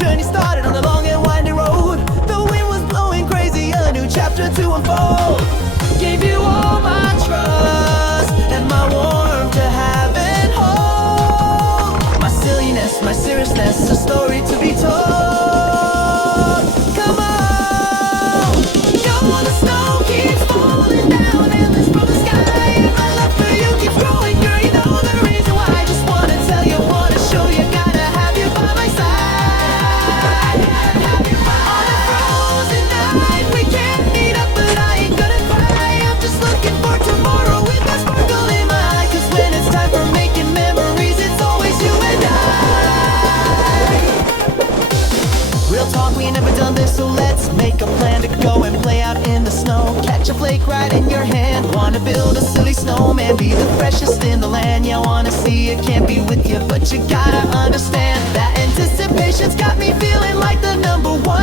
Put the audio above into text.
journey started on a long and winding road. The wind was blowing crazy, a new chapter to unfold. Gave you all my trust and my warmth to have and hold. My silliness, my seriousness, a story to be told. Come on, yo, the snow keeps falling down endless from the sky, and my love for you keeps growing, girl. You know the reason why. I just wanna tell you, wanna show you, gotta have you by my side. Have you by on a frozen night, we can't meet up, but I ain't gonna cry. I'm just looking for tomorrow with that sparkle in my eye. 'Cause when it's time for making memories, it's always you and I. Real talk, we ain't never done this, so let's make a plan to go and play out in the snow. Catch a flake right in your hand. Wanna build a silly snowman, be the freshest in the land. Yeah, wanna see it, can't be with you, but you gotta understand that anticipation's got me feeling like the number one